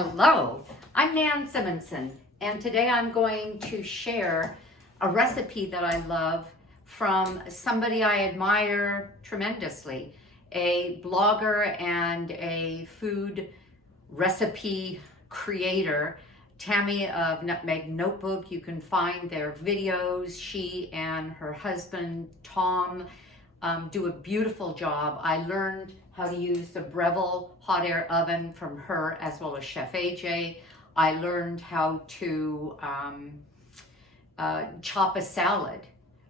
Hello, I'm Nan Simonson, and today I'm going to share a recipe that I love from somebody I admire tremendously, a blogger and a food recipe creator, Tami of Nutmeg Notebook. You can find their videos. She and her husband, Tom, do a beautiful job. I learned how to use the Breville hot air oven from her, as well as Chef AJ. I learned how to chop a salad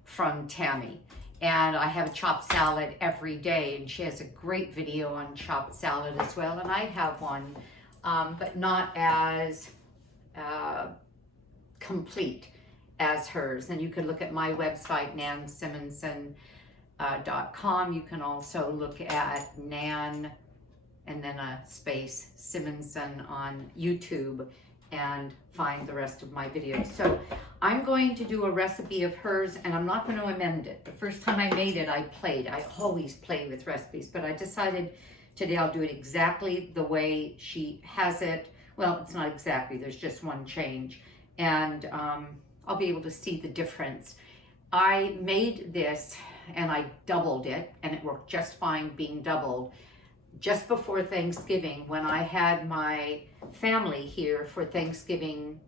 from Tami. And I have a chopped salad every day, and she has a great video on chopped salad as well. And I have one, but not as complete as hers. And you can look at my website, nansimonson.com. You can also look at Nan and then a space Simonson on YouTube and find the rest of my videos. So I'm going to do a recipe of hers, and I'm not going to amend it. The first time I made it, I played. I always play with recipes, but I decided today I'll do it exactly the way she has it. Well, it's not exactly, there's just one change, and I'll be able to see the difference. I made this and I doubled it, and it worked just fine being doubled, just before Thanksgiving, when I had my family here for Thanksgiving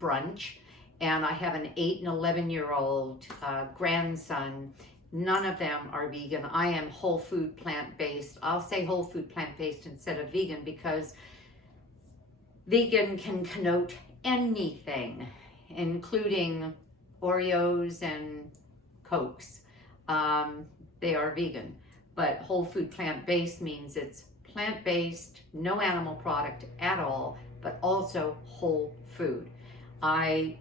brunch, and I have an 8 and 11-year-old grandson. None of them are vegan. I am whole food plant-based. I'll say whole food plant-based instead of vegan because vegan can connote anything, including Oreos and Cokes. They are vegan, but whole food plant-based means it's plant-based, no animal product at all, but also whole food.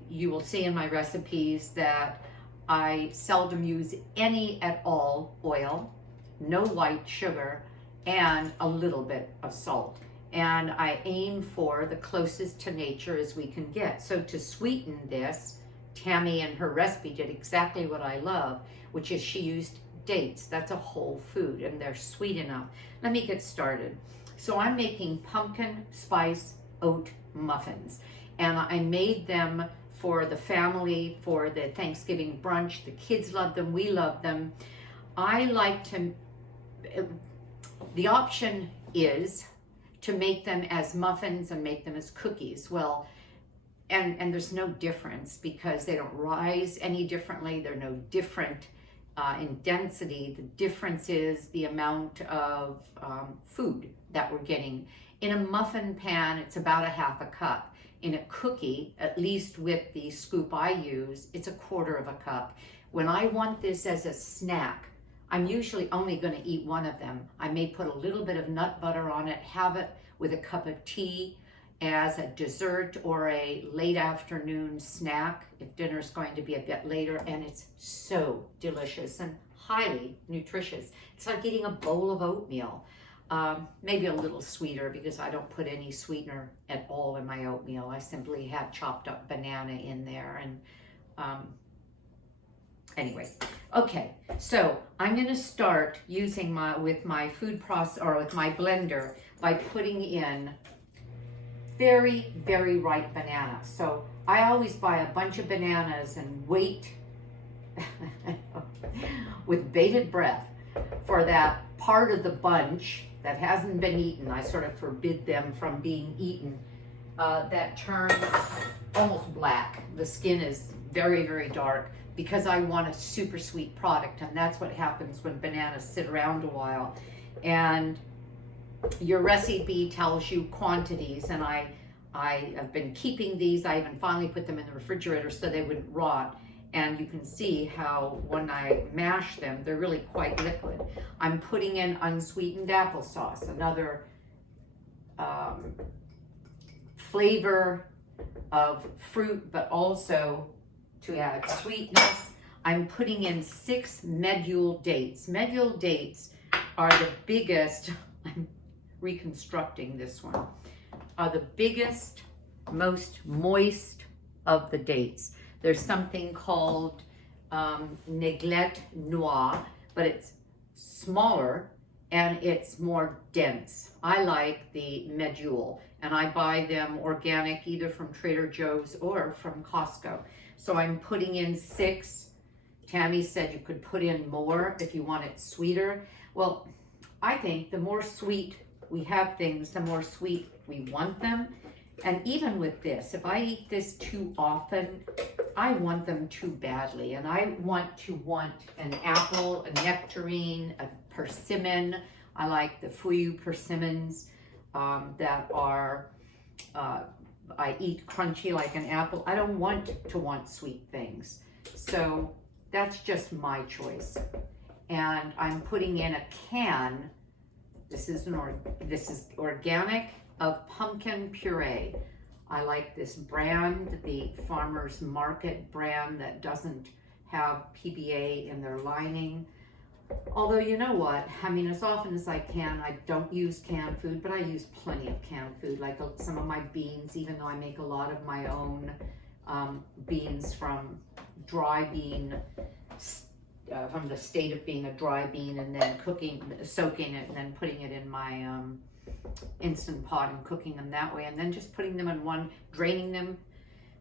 You will see in my recipes that I seldom use any at all oil, no white sugar, and a little bit of salt. And I aim for the closest to nature as we can get. So to sweeten this, Tami and her recipe did exactly what I love, which is she used dates. That's a whole food, and they're sweet enough. Let me get started. So I'm making pumpkin spice oat muffins, and I made them for the family for the Thanksgiving brunch. The kids love them. We love them. I like to, the option is to make them as muffins and make them as cookies. Well, and there's no difference because they don't rise any differently. They're no different in density. The difference is the amount of food that we're getting. In a muffin pan, it's about a half a cup. In a cookie, at least with the scoop I use, it's a quarter of a cup. When I want this as a snack, I'm usually only going to eat one of them. I may put a little bit of nut butter on it, have it with a cup of tea as a dessert or a late afternoon snack if dinner's going to be a bit later, and it's so delicious and highly nutritious. It's like eating a bowl of oatmeal. Maybe a little sweeter because I don't put any sweetener at all in my oatmeal. I simply have chopped up banana in there. And anyway, okay, so I'm going to start using with my blender by putting in very, very ripe banana. So I always buy a bunch of bananas and wait with bated breath for that part of the bunch that hasn't been eaten. I sort of forbid them from being eaten. That turns almost black. The skin is very, very dark because I want a super sweet product, and that's what happens when bananas sit around a while. And your recipe tells you quantities, and I have been keeping these. I even finally put them in the refrigerator so they wouldn't rot. And you can see how when I mash them, they're really quite liquid. I'm putting in unsweetened applesauce, another flavor of fruit, but also to add sweetness. I'm putting in 6 medjool dates. Medjool dates are the biggest, I'm reconstructing this one, are the biggest, most moist of the dates. There's something called Neglette Noir, but it's smaller and it's more dense. I like the medjool, and I buy them organic either from Trader Joe's or from Costco. So I'm putting in 6. Tami said you could put in more if you want it sweeter. Well, I think the more sweet we have things, the more sweet we want them. And even with this, if I eat this too often, I want them too badly. And I want an apple, a nectarine, a persimmon. I like the Fuyu persimmons that are, I eat crunchy like an apple. I don't want to want sweet things. So that's just my choice. And I'm putting in a can. This is organic, of pumpkin puree. I like this brand, the Farmer's Market brand that doesn't have PBA in their lining. Although, you know what, I mean, as often as I can, I don't use canned food, but I use plenty of canned food, like some of my beans, even though I make a lot of my own beans from dry bean, from the state of being a dry bean, and then soaking it, and then putting it in my instant pot and cooking them that way, and then just putting them in draining them,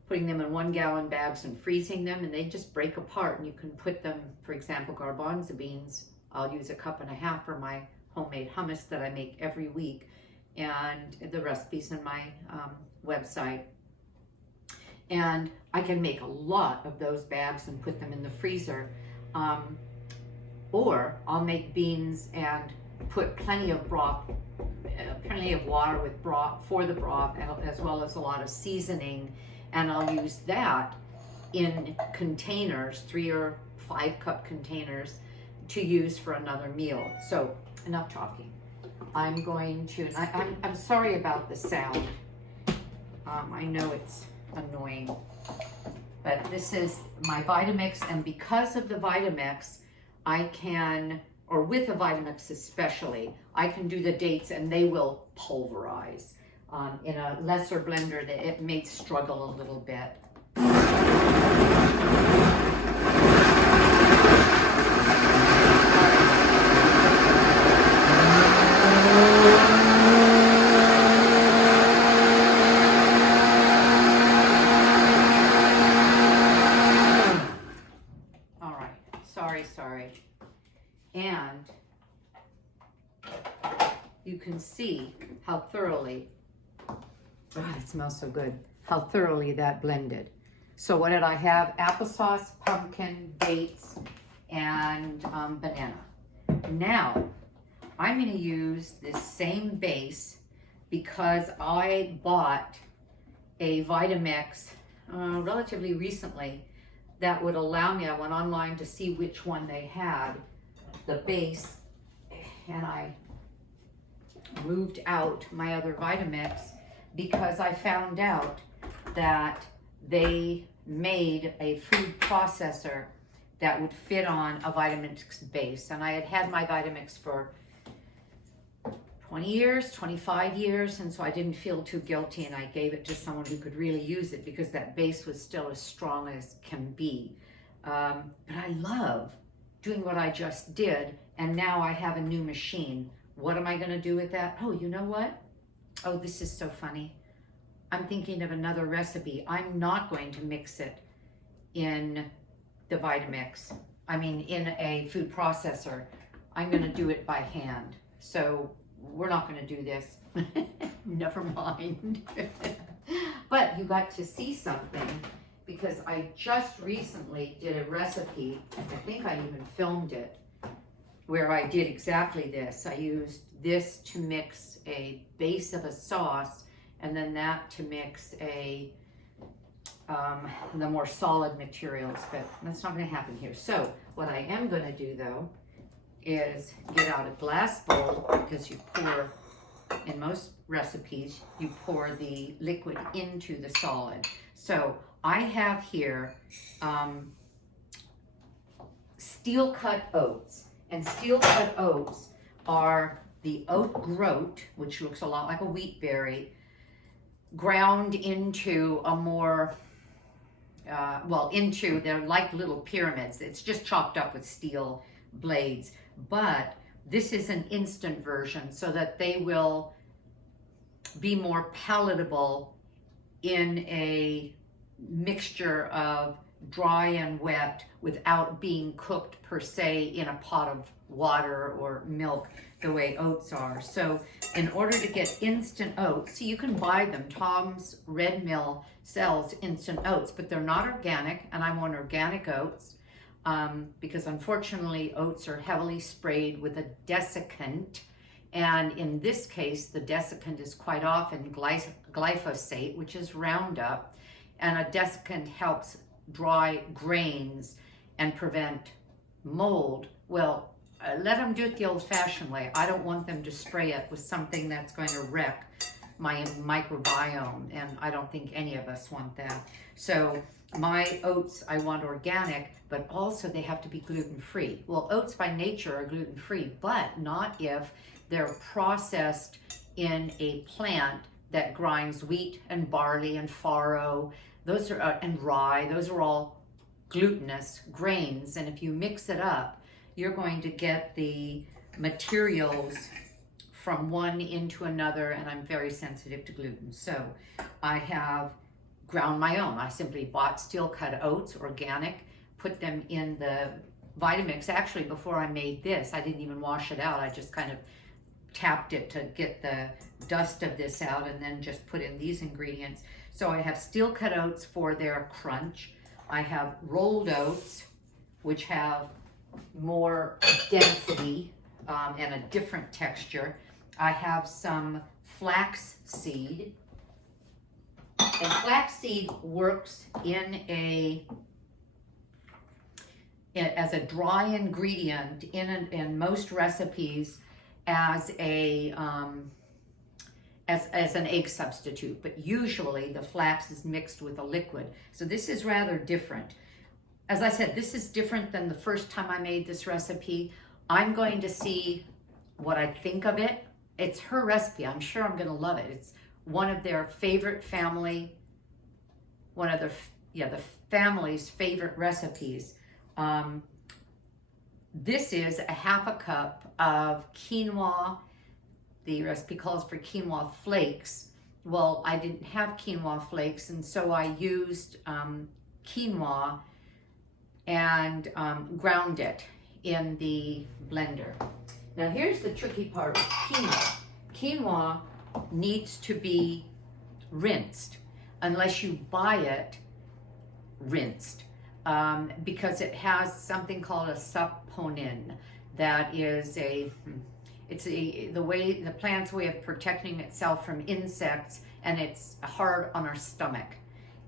putting them in 1 gallon bags and freezing them, and they just break apart. And you can put them, for example, garbanzo beans, I'll use 1.5 cups for my homemade hummus that I make every week, and the recipe's in my website. And I can make a lot of those bags and put them in the freezer. Or I'll make beans and put plenty of broth, plenty of water with broth for the broth, as well as a lot of seasoning, and I'll use that in containers, 3 or 5 cup containers, to use for another meal. So enough talking. I'm going to, I'm sorry about the sound. I know it's annoying, but this is my Vitamix, and because of the Vitamix, I can, or with the Vitamix especially, I can do the dates and they will pulverize. In a lesser blender, it may struggle a little bit. Sorry. And you can see how thoroughly, it smells so good, how thoroughly that blended. So what did I have? Applesauce, pumpkin, dates, and banana. Now, I'm going to use this same base because I bought a Vitamix relatively recently that would allow me, I went online to see which one they had, the base, and I moved out my other Vitamix because I found out that they made a food processor that would fit on a Vitamix base. And I had my Vitamix for 20 years, 25 years, and so I didn't feel too guilty, and I gave it to someone who could really use it because that base was still as strong as can be. But I love doing what I just did, and now I have a new machine. What am I going to do with that? Oh, you know what? Oh, this is so funny. I'm thinking of another recipe. I'm not going to mix it in the Vitamix. I mean, in a food processor. I'm going to do it by hand. So we're not going to do this. Never mind. But you got to see something because I just recently did a recipe. I think I even filmed it where I did exactly this. I used this to mix a base of a sauce, and then that to mix a the more solid materials, but that's not going to happen here. So what I am going to do though is get out a glass bowl, because you pour, in most recipes, you pour the liquid into the solid. So I have here steel cut oats, and steel cut oats are the oat groat, which looks a lot like a wheat berry, ground into a more they're like little pyramids. It's just chopped up with steel blades. But This is an instant version so that they will be more palatable in a mixture of dry and wet without being cooked per se in a pot of water or milk the way oats are. So in order to get instant oats, so you can buy them. Tom's Red Mill sells instant oats, but they're not organic, and I want organic oats because unfortunately oats are heavily sprayed with a desiccant, and in this case the desiccant is quite often glyphosate, which is Roundup, and a desiccant helps dry grains and prevent mold. Well, let them do it the old-fashioned way. I don't want them to spray it with something that's going to wreck my microbiome, and I don't think any of us want that. So my oats, I want organic, but also they have to be gluten-free. Well, oats by nature are gluten-free, but not if they're processed in a plant that grinds wheat and barley and farro. Those are and rye. Those are all glutinous grains, and if you mix it up, you're going to get the materials from one into another, and I'm very sensitive to gluten. So I have ground my own. I simply bought steel cut oats, organic, put them in the Vitamix. Actually, before I made this, I didn't even wash it out. I just kind of tapped it to get the dust of this out, and then just put in these ingredients. So I have steel cut oats for their crunch. I have rolled oats, which have more density and a different texture. I have some flaxseed, and flaxseed works as a dry ingredient in most recipes as an egg substitute, but usually the flax is mixed with a liquid. So this is rather different. As I said, this is different than the first time I made this recipe. I'm going to see what I think of it. It's her recipe. I'm sure I'm going to love it. It's one of their favorite family, the family's favorite recipes. This is a half a cup of quinoa. The recipe calls for quinoa flakes. Well, I didn't have quinoa flakes, and so I used quinoa and ground it in the blender. Now here's the tricky part with quinoa. Quinoa needs to be rinsed unless you buy it rinsed, because it has something called a saponin. That is the plant's way of protecting itself from insects, and it's hard on our stomach.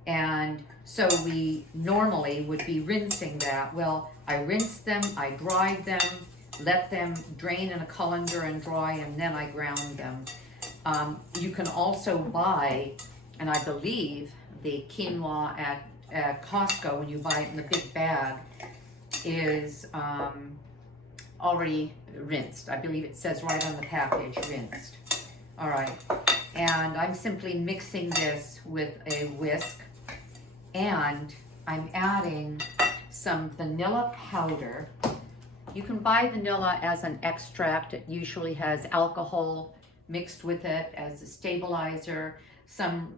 And so we normally would be rinsing that. Well, I rinsed them, I dried them, let them drain in a colander and dry, and then I ground them. You can also buy, and I believe the quinoa at Costco, when you buy it in the big bag, is already rinsed. I believe it says right on the package, rinsed. All right, and I'm simply mixing this with a whisk, and I'm adding some vanilla powder. You can buy vanilla as an extract. It usually has alcohol mixed with it as a stabilizer. Some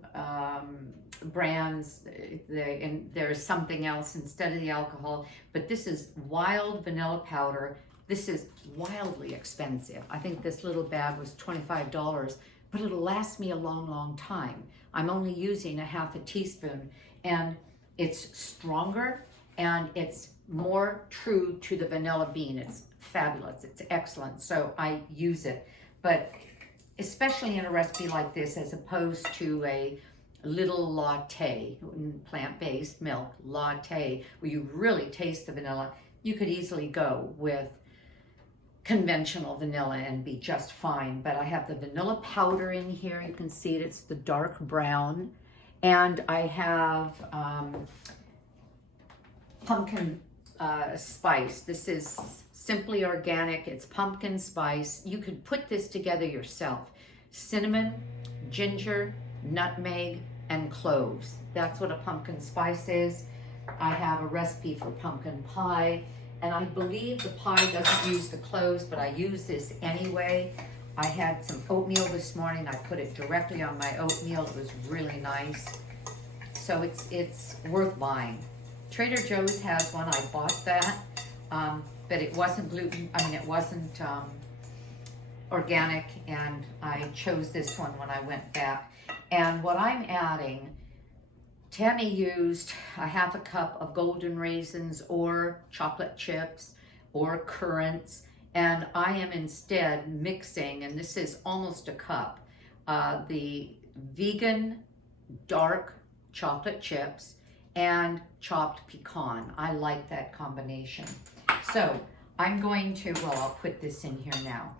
brands, there's something else instead of the alcohol, but this is wild vanilla powder. This is wildly expensive. I think this little bag was $25, but it'll last me a long, long time. I'm only using a half a teaspoon, and it's stronger and it's more true to the vanilla bean. It's fabulous, it's excellent, so I use it. But especially in a recipe like this, as opposed to a little latte, plant-based milk latte, where you really taste the vanilla, you could easily go with conventional vanilla and be just fine. But I have the vanilla powder in here. You can see it, it's the dark brown. And I have pumpkin spice. This is simply organic. It's pumpkin spice. You could put this together yourself. Cinnamon, ginger, nutmeg, and cloves. That's what a pumpkin spice is. I have a recipe for pumpkin pie, And I believe the pie doesn't use the cloves, but I use this anyway. I had some oatmeal this morning. I put it directly on my oatmeal. It was really nice. So it's worth buying. Trader Joe's has one. I bought that, but it wasn't gluten. I mean, it wasn't organic, and I chose this one when I went back. And what I'm adding, Tami used a half a cup of golden raisins or chocolate chips or currants, and I am instead mixing, and this is almost a cup, the vegan dark chocolate chips and chopped pecan. I like that combination. So I'm going to, well, I'll put this in here now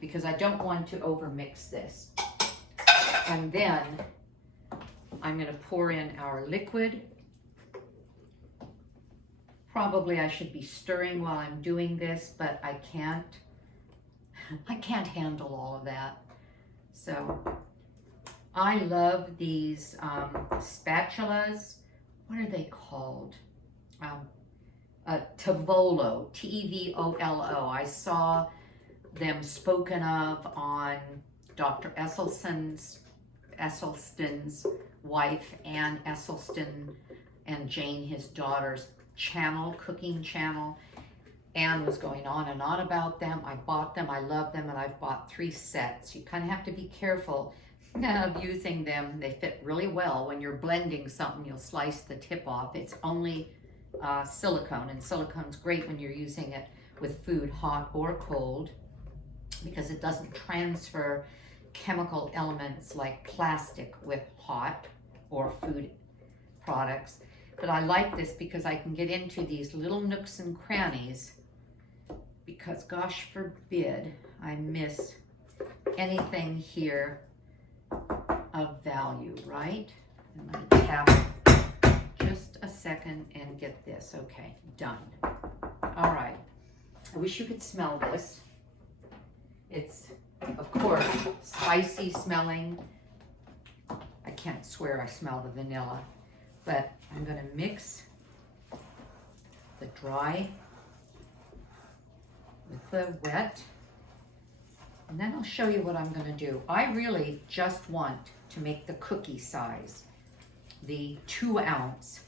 because I don't want to overmix this. And then I'm going to pour in our liquid. Probably I should be stirring while I'm doing this, but I can't. I can't handle all of that. So I love these spatulas. What are they called? Tavolo, T-E-V-O-L-O. I saw them spoken of on Dr. Esselstyn's wife, Ann Esselstyn, and Jane, his daughter's channel, cooking channel. Ann was going on and on about them. I bought them, I love them, and I've bought 3 sets. You kind of have to be careful of using them. They fit really well. When you're blending something, you'll slice the tip off. It's only silicone, and silicone's great when you're using it with food, hot or cold, because it doesn't transfer chemical elements like plastic with hot or food products. But I like this because I can get into these little nooks and crannies, because gosh forbid I miss anything here of value, right? And let me tap just a second and get this. Okay, done. All right. I wish you could smell this. It's, of course, spicy smelling. I can't swear I smell the vanilla, but I'm going to mix the dry with the wet, and then I'll show you what I'm going to do. I really just want to make the cookie size, the 2 ounce,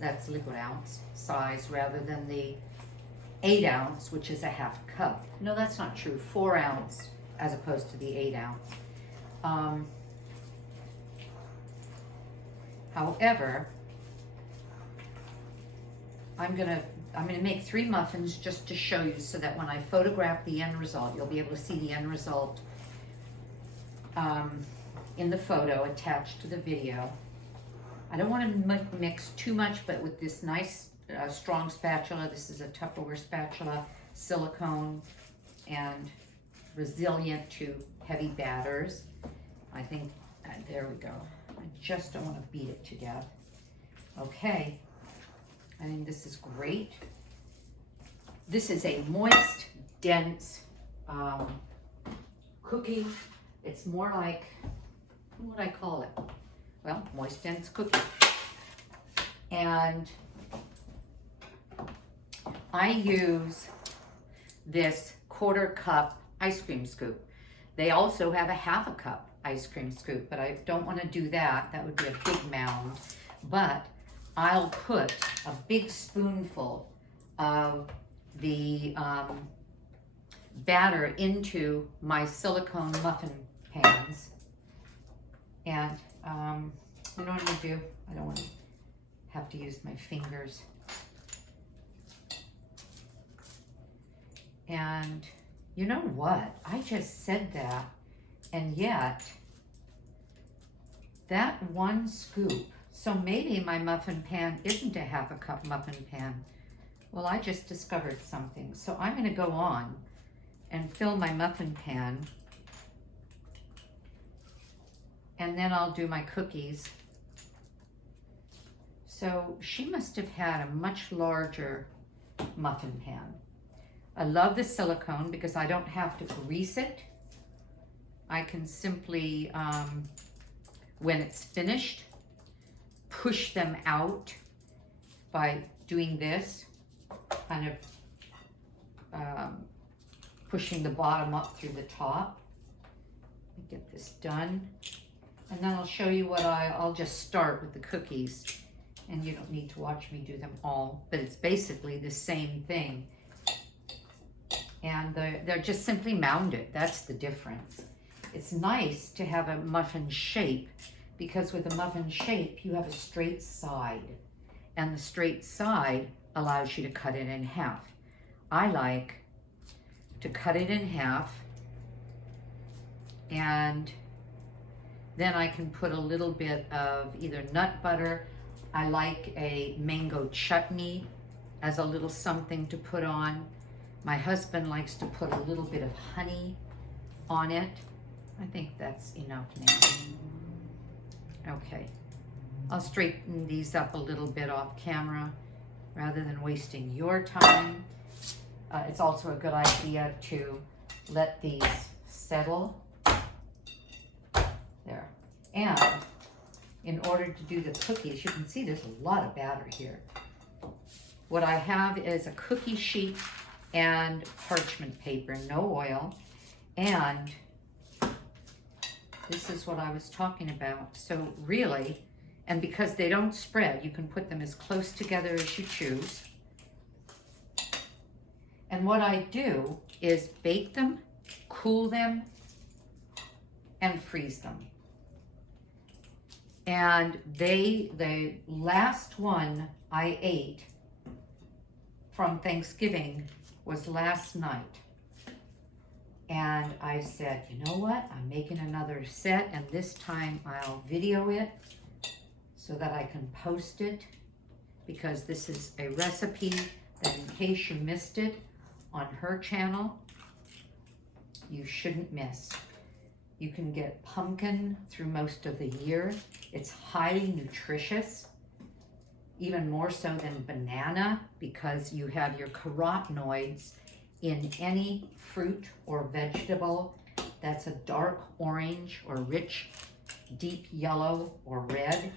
that's liquid ounce size, rather than the 8 ounce, which is a half cup. No, that's not true. 4 ounce as opposed to the 8 ounce. However, I'm gonna make 3 muffins just to show you, so that when I photograph the end result, you'll be able to see the end result in the photo attached to the video. I don't want to mix too much, but with this nice strong spatula, this is a Tupperware spatula, silicone and resilient to heavy batters. I think, there we go. I just don't want to beat it to death. Okay, I think this is great. This is a moist, dense cookie. It's more like, what would I call it? Well, moist, dense cookie. And I use this 1/4 cup ice cream scoop. They also have a half a cup ice cream scoop, but I don't want to do that. That would be a big mound. But I'll put a big spoonful of the batter into my silicone muffin pans. And you know what I'm going to do? I don't want to have to use my fingers. And you know what? I just said that, and yet that 1 scoop, so maybe my muffin pan isn't a half a cup muffin pan. Well, I just discovered something. So I'm going to go on and fill my muffin pan, and then I'll do my cookies. So she must have had a much larger muffin pan. I love the silicone because I don't have to grease it. I can simply, when it's finished, push them out by doing this. kind of pushing the bottom up through the top. Get this done. And then I'll show you what I'll just start with the cookies. And you don't need to watch me do them all, but it's basically the same thing. And they're just simply mounded. That's the difference. It's nice to have a muffin shape, because with a muffin shape, you have a straight side. And the straight side allows you to cut it in half. I like to cut it in half, and then I can put a little bit of either nut butter. I like a mango chutney as a little something to put on. My husband likes to put a little bit of honey on it. I think that's enough now. Okay, I'll straighten these up a little bit off camera rather than wasting your time. It's also a good idea to let these settle. There. And in order to do the cookies, you can see there's a lot of batter here. What I have is a cookie sheet and parchment paper, no oil. And this is what I was talking about. So really, and because they don't spread, you can put them as close together as you choose. And what I do is bake them, cool them, and freeze them. And the last one I ate from Thanksgiving was last night. And I said, you know what? I'm making another set, and this time I'll video it so that I can post it, because this is a recipe that, in case you missed it on her channel, you shouldn't miss. You can get pumpkin through most of the year. It's highly nutritious, even more so than banana, because you have your carotenoids in any fruit or vegetable that's a dark orange or rich deep yellow or red,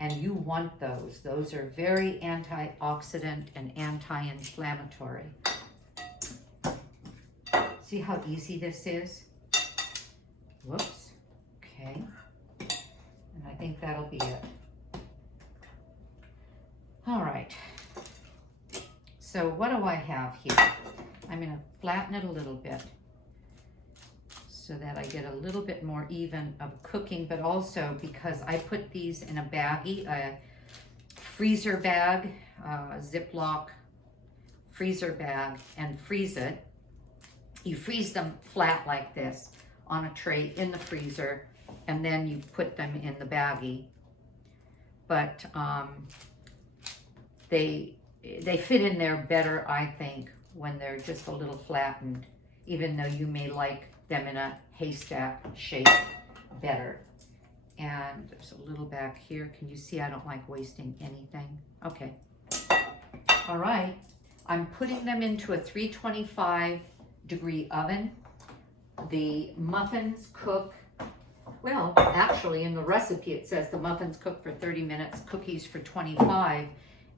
and you want those. Those are very antioxidant and anti-inflammatory. See how easy this is? Whoops. Okay. And I think that'll be it. All right. So what do I have here? I'm going to flatten it a little bit so that I get a little bit more even of cooking, but also because I put these in a baggie, a freezer bag, Ziploc freezer bag, and freeze it. You freeze them flat like this on a tray in the freezer, and then you put them in the baggie. But they fit in there better, I think, when they're just a little flattened, even though you may like them in a haystack shape better. And there's a little back here. Can you see I don't like wasting anything? Okay. All right. I'm putting them into a 325-degree oven. The muffins cook, well, actually in the recipe it says the muffins cook for 30 minutes, cookies for 25,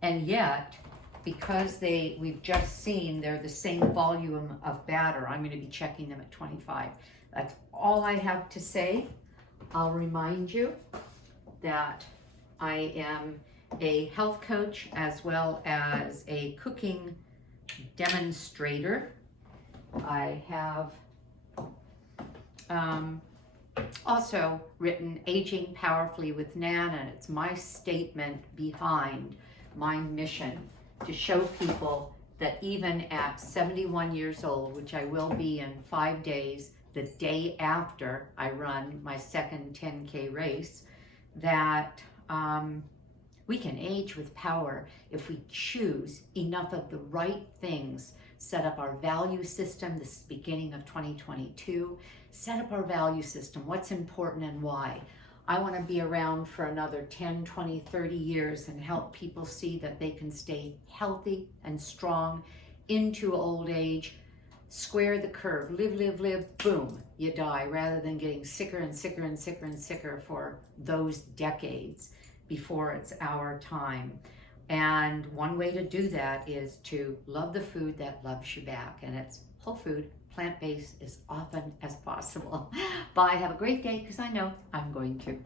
and yet, because we've just seen they're the same volume of batter, I'm going to be checking them at 25. That's all I have to say. I'll remind you that I am a health coach as well as a cooking demonstrator. I have also written Aging Powerfully with Nan, and it's my statement behind my mission to show people that even at 71 years old, which I will be in 5 days, the day after I run my second 10K race, that we can age with power if we choose enough of the right things, set up our value system. This is the beginning of 2022. Set up our value system, what's important and why. I want to be around for another 10, 20, 30 years and help people see that they can stay healthy and strong into old age. Square the curve, live, live, live, boom, you die, rather than getting sicker and sicker and sicker and sicker for those decades before it's our time. And one way to do that is to love the food that loves you back. And it's whole food, plant-based as often as possible. Bye. Have a great day, because I know I'm going to.